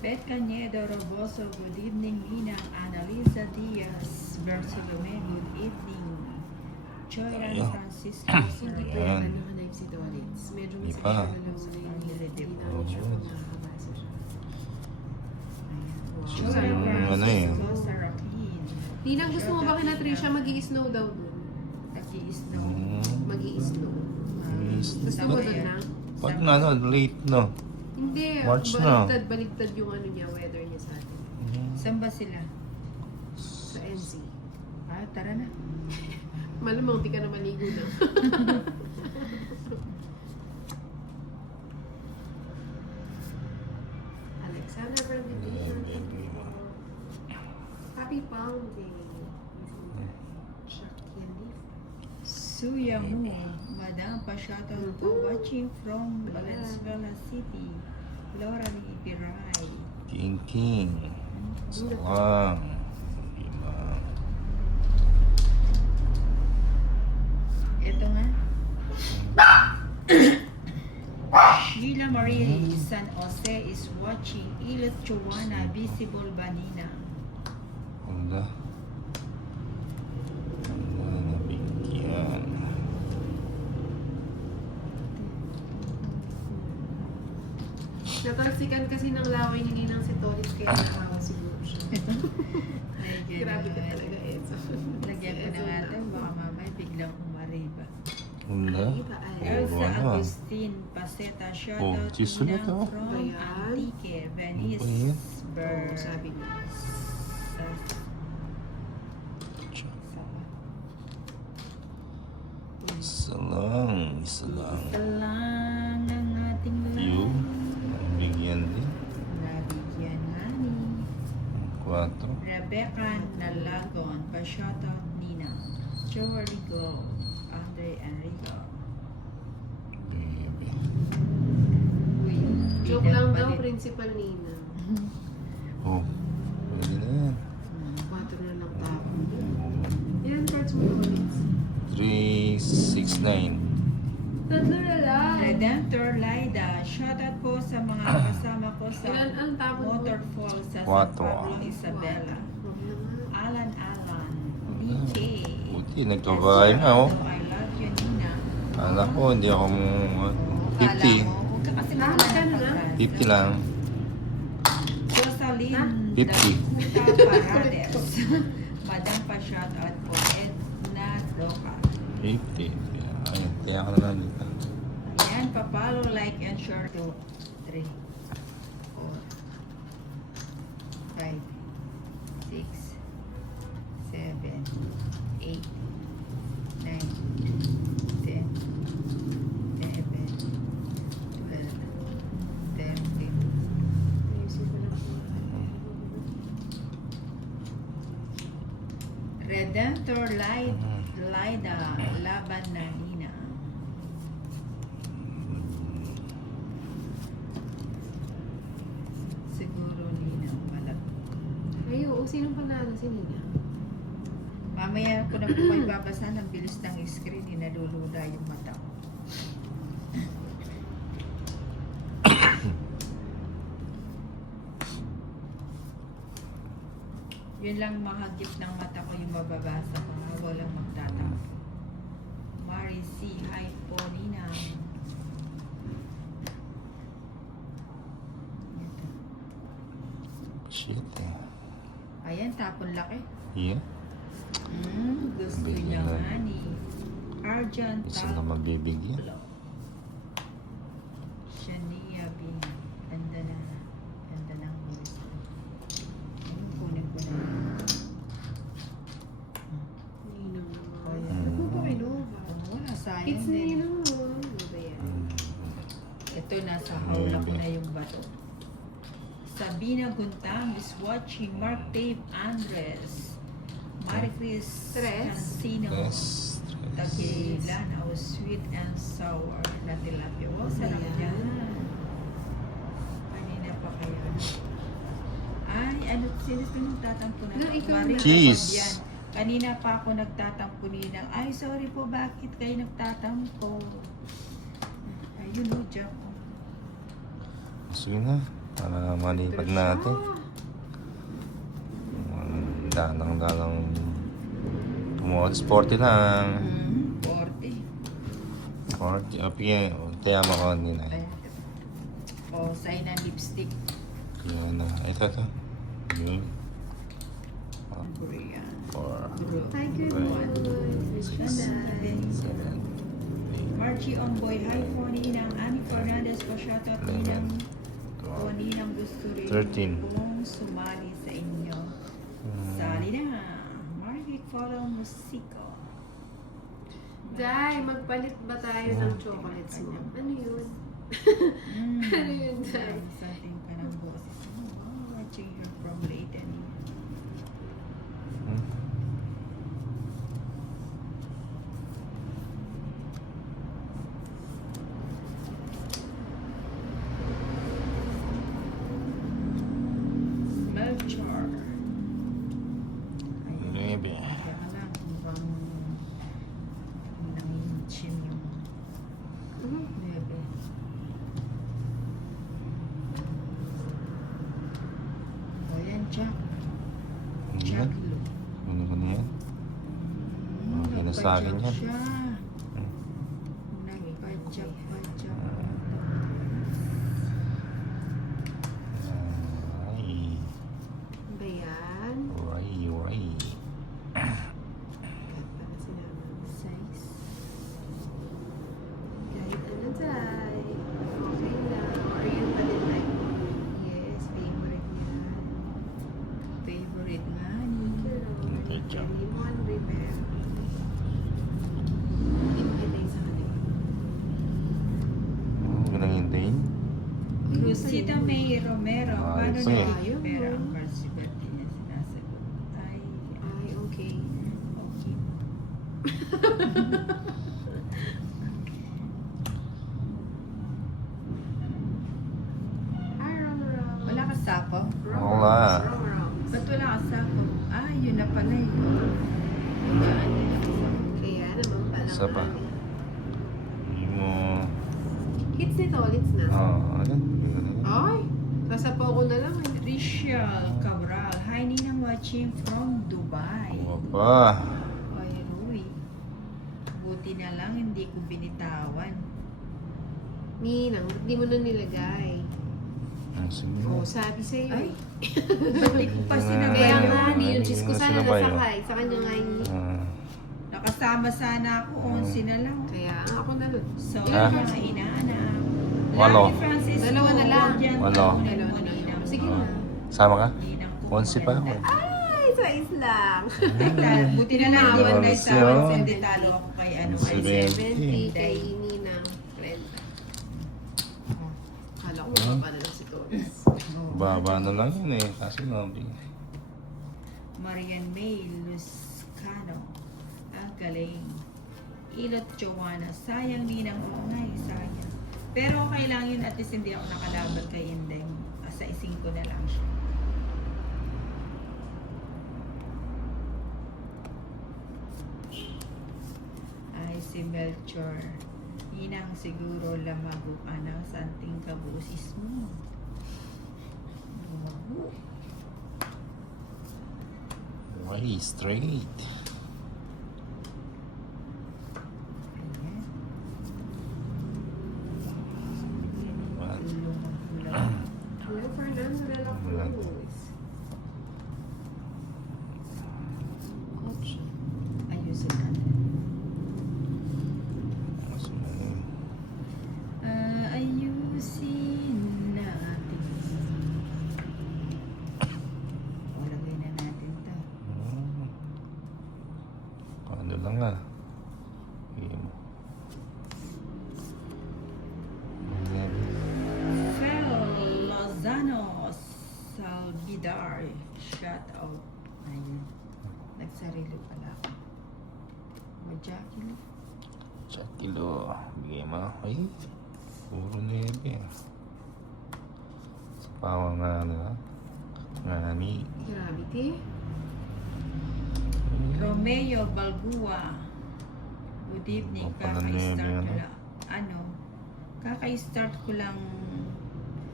Beth Cañedo Roboso, good evening. Ninang Annalisa Diaz Bartolome, good evening. Joyran Ayan. Francisco Hindi pa Ayan. yan live si Dorits. Medyo Hindi masaya pa. siya na lang sa hindi namin siya Oo. kung makakabasa siya. Siguro Joyran naman na eh. Francisco Sarakin. Ninang, gusto mo ba kina Trisha mag-i-snow daw dun? Nag-i-snow. Mag-i-snow. Gusto mo dun na? Pag na, no, late, no? Hindi. March na. Baligtad yung ano niya, weather niya sa atin. Saan ba sila? Sa NC. Ah, tara na. Malamang di ka na maligo na. Alexander Brandon. Happy Pound Day. Shakili. Suya Mu, Madam pa-shoutout po watching from Valenzuela City. Laura Lee Piray. King King. Salang. Lima. Ito nga. Sheila Marie San Jose is watching. Ilit Chuana, visible banina. Wala. Wala na bigyan. Natalsikan kasi ng laway ni Ninang si Tolis kaya nakawa siguro siya. Ay, Grabe ka gano'n. talaga, Enzo. Lagyan ko na natin, baka mamaya biglang umariba. Wala. Elsa Wala. Agustin Paseta, shoutout susulat, Ninang oh. from Ayan. Antique, Venice, Ano ba yan? Oo, sabi niya. Isa lang. Isa lang. Ito lang ang ating Few. Bigyan din. Nabigyan nga ni 4. Rebecca Nalagon, pa-shoutout Nina, Joe Rigo, Andre Enrico. Baby. Uy, Joke lang daw, palit. Principal Nina. Oh. Pwede na yan. 4 na lang tao. Ilan cards mo Tolis? 369. Tatlo na lang. Redemptor Laida, shoutout po sa mga kasama ko sa Ilan ang tapon mo? Waterfall sa San Quatro. Pablo, Isabela. Alan Alan, DK. Buti, nagkabahay na, oh. I love you, Nina. Anak ko, hindi ako Kala 50. mo, huwag ka kasi Ah, magkano na? 50 lang. Jocelyn 50. Dakuta Parades. Madam pa shoutout po, Edna Roca. 50. Ay, kaya ka na lang dito. Ayan, papalo, like, and share. 2, 3, 4, 5, 6, 7, 8, 9, 10, 11, 12, 13, Redemptor Laida, laban na Nina. Siguro Nina, malap. Ay, oo. Sinong panalo? Si Nina? Mamaya ko na po kayo babasa ng bilis ng screen, nalulula yung mata ko. Yun lang mahagip ng mata ko yung mababasa ko nga walang magtatap. Mari C. Hi po, Nina. Ito. Shit eh. Ayan, tapon laki. Yeah. Gusto Bigyan niya na. nga ni Argent Isa na mabibigyan. Shania B. Ganda na. Ganda ng voice. Kunin ko na. Ninang naman. Oh, yan. Ano po pa Nova? Wala, sayang Kids na din. yun naman. Ano ba yan? Ito, nasa hawla ko na yung bato. Sabina Guntang is watching. Mark Dave Andres. Marie Chris Tres? Cancino. Yes. Tagilanaw, sweet and sour na tilapia. Oh, sarap Ayan. yan. Kanina pa kayo. Ay, ano, sino nagtatampo na? No, ikaw Marie na. Cheese. Fabian. Kanina pa ako nagtatampo ninang. Ay, sorry po, bakit kayo nagtatampo? Ayun o, Jack. Sige na. Para malipad natin. Dalang tumuot. 40 lang. 40. 40. Okay, tiyama ko nila. Ayan. O, sign ng lipstick. Yun na. Ito. Yun. Korean. 4, Thank you, Right. Miss Shanday. 7, 8, Marchie Ongboy, hi po Ninang. Annie Fernandez po, shoutout Ninang. Po 12. Ninang gusto rin 13. pong sumali sa inyo. Sali na. Margit Follow Musico. Day, magpalit ba tayo ng chocolates mo? Ano yun? Ano yun, Day? Sa ating ka ng boses mo. Oh, watching you from Leighton. Melchor. Ayan. 9. Kaya ka lang, mukhang nangingitim yung bebe. O yan, Jack. Jack Lo. Ano ko na yan? Okay na sa akin yan. Siya. Nagpa-jack. Ay. Ba yan? Uray. Ganda na sinabi. Size. Kahit ano, Day. Okay lang. Or yun pa din, like, yes, favorite niya. Favorite nga ni. Okay, Jack. Limon Rivera. Hindi mo kita sa kanila. Huwag nang hintayin. Rosita May Romero. Paano Ayos eh. na pera ang birthday birthday niya sinasagot? Ay, Ay, okay. okay. Hi, Romero. Wala ka sapo? Wala. Romero. Ba't wala ka sapo? Ah, yun na pala eh. Diba? Kaya naman pala. Isa pa. Hindi mo... Hits nito, hits na. Ano? Ay, sasapaw ko na lang. Rachel Cabral. Hi, Ninang watching from Dubai. Pa. Oy, Rui. Buti na lang hindi ko binitawan. Ninang, di mo na nilagay. Sige Oo, na. sabi sa'yo. Ay, eh. ba't di ko pa sinabay Kaya yun? nga, ni yung Hindi cheese ko mo sana sinabay, oh. nasakay. Sa kanya nga yun. Nakasama sana ako, 11 na lang. Kaya ako na nun. So, Ah. mga inaanak. Walo. Lagi Francisco, Dalawa na lang. Guardian, Walo. Taon, Dalawa na lang. Ninang. Sige Ah. na. Sama ka? Ninang ko 11 pa ako. maganda. Ay, size lang. Buti na lang Dalawa yun, guys, siya, sa oh. hindi talo ako kay ano. Sige. Ay, 70 kay Ninang. 30. Kala ko mababa na lang si Torres. Baba na lang yun eh. Kasi nabi. Marian May Luscano. Ang galing. Ilot Joanna. Sayang Ninang ko nga eh. Sayang. Pero okay lang yun. At least hindi ako nakalaban kay Indeng. Sa ising ko na lang siya. Ay, si Melchor. Ninang siguro lamago ka ng santing kabusis mo. Lumago. Way straight. Ayan. What? Lumago lang. Hello, Fernando de la Cruz. Ouch. Ayusin natin. Ayusin natin. O, lagay na natin to. Paano lang ah. Sige mo. Fel Lozano Salvidar. Shout out. Ayun. Nagsarili pala ako. Majakilo. Sa kilo. Bigay mo. Ay. Puro nebe. Sa pawa nga ano ah. Ngani. Gravity. Romeo Balgua. Good evening. Pala nebe, Kaka-start ko ano? lang. Kaka-start ko lang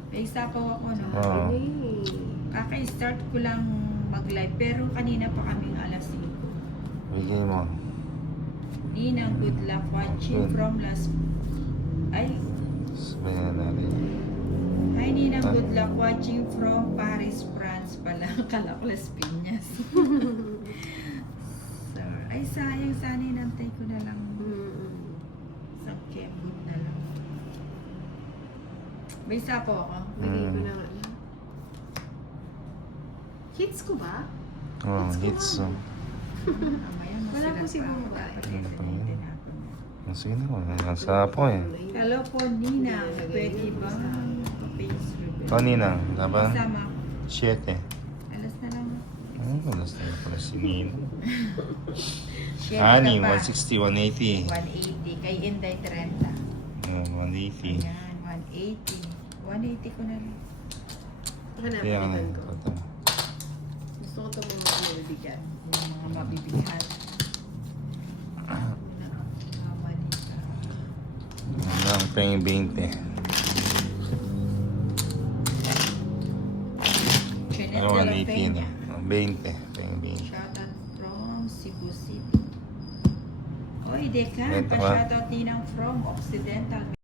May isa po ako, no? Oo. Yay. Kaka-start ko lang mag-live, pero kanina pa kaming alas 5. Bigay mo. Ninang, good luck watching Good. from Las... Ay, Sabayan natin. hi Ninang, Ah. good luck watching from Paris, France pala. Kala ko Las Piñas. So, ay, sayang. Sana inantay ko na lang sa Kembut na lang. May isa po ako. Bigay ko na nga lang. Hits ko ba? Oh, Let's go hits. on. Mamaya Wala po masulat si pa ako. Bombay. Dapat Ano pa ito yun? na ako. Sige na ko. Nasa po eh. Hello po, Nina. Pwede ba pa-face reveal? Kanina, laban? Kasama. 7. Alas na lang. Alas na pala si Nino. Share Ani, ka pa. 160, 180. 180. Kay Inday 30. 180. Ayan, 180. 180 ko na rin. Kaya nga. Hanapin ko. Gusto ko itong mga mabibigat. Yung mga mabibigat. Mga malita. Ang pang 20. Jeanette Ano, de la 180 Peña. na. 20. Pang 20. Shoutout from Cebu City. Oy, Dekan, Ito ka. pa-shoutout Ninang from Occidental